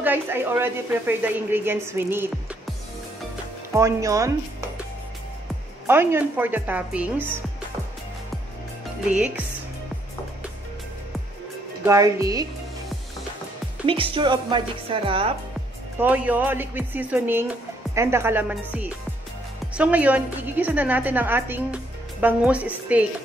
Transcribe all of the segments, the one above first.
So guys, I already prepared the ingredients we need. Onion for the toppings, leeks, garlic, mixture of magic sarap, toyo, liquid seasoning, and the calamansi. So ngayon, igigisa na natin ang ating bangus steak.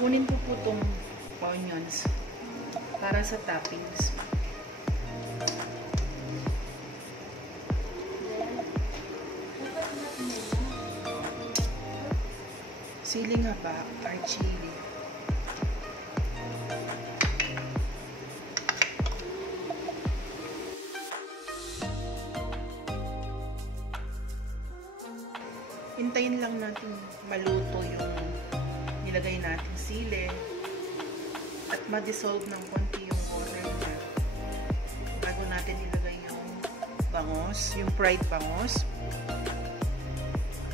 Kunin ko po itong onions para sa toppings. Siling haba or chili. Hintayin lang natin maluto yung nilagay natin sili at ma-dissolve ng konti yung water niya bago natin ilagay yung bangus, yung fried bangus.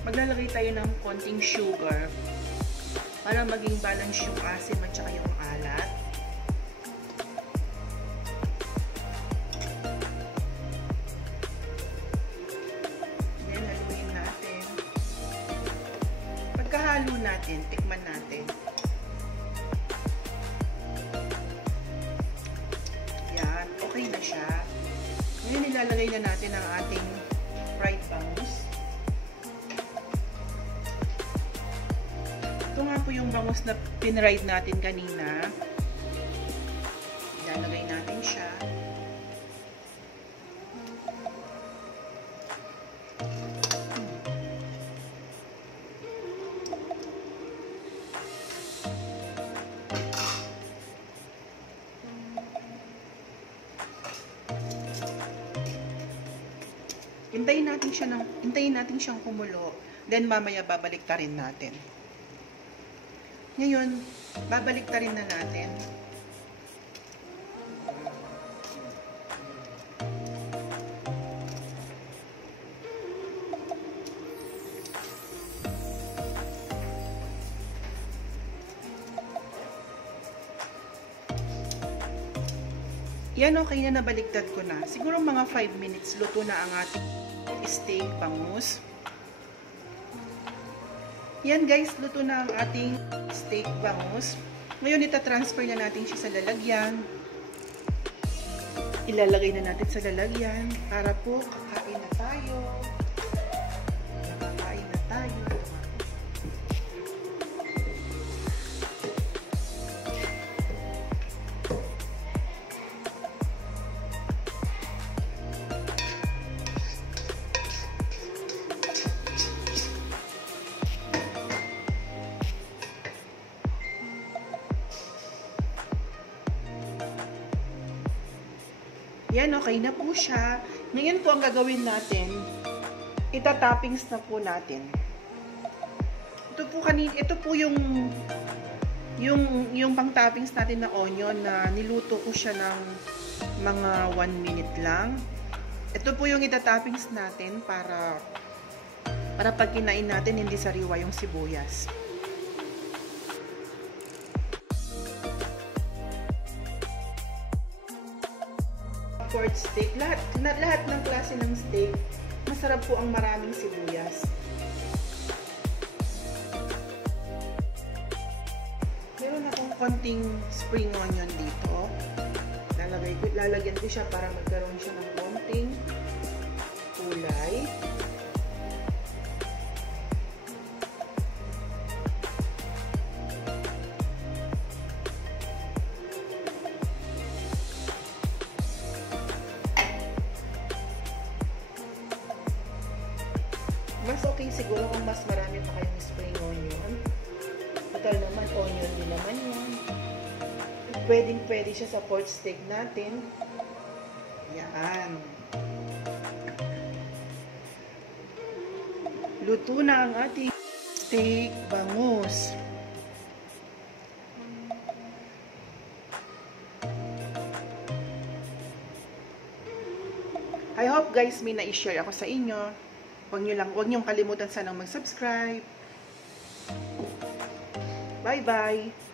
Maglalagay tayo ng konting sugar para maging balance yung asim at saka yung alat. Then haluin natin. Pagkahalo natin, tikman natin. Yan, okay na siya. Ngayon nilalagay na natin ang ating fried bangus. Ito nga po yung bangus na pinride natin kanina. Ilalagay natin siya. Hintayin natin siyang kumulo. Then mamaya babaliktarin natin. Ngayon, babaliktarin na natin. Yan, okay na, nabaliktad ko na. Siguro mga 5 minutes luto na ang ating steak bangus. Yan guys, luto na ang ating steak bangus. Ngayon ita-transfer na natin siya sa lalagyan. Ilalagay na natin sa lalagyan para po kakain na tayo. Nakakain na tayo. Yan, okay na po siya. Ngayon po ang gagawin natin, itatoppings na po natin. Ito po yung pang-toppings natin na onion na niluto ko siya ng mga 1 minute lang. Ito po yung itatoppings natin para pag kinain natin hindi sariwa yung sibuyas. Pork steak, lahat ng klase ng steak, masarap po ang maraming sibuyas. Meron akong konting spring onion dito. Lalagyan ko siya para magkaroon siya ng konting kulay. Mas okay siguro kung mas marami pa kayong spring onion. Total naman, onion din naman yan. Pwedeng-pwede siya sa pork steak natin. Yan. Luto na ang ating steak bangus. I hope guys may na-share ako sa inyo. Huwag niyong kalimutan sanang mag-subscribe. Bye-bye!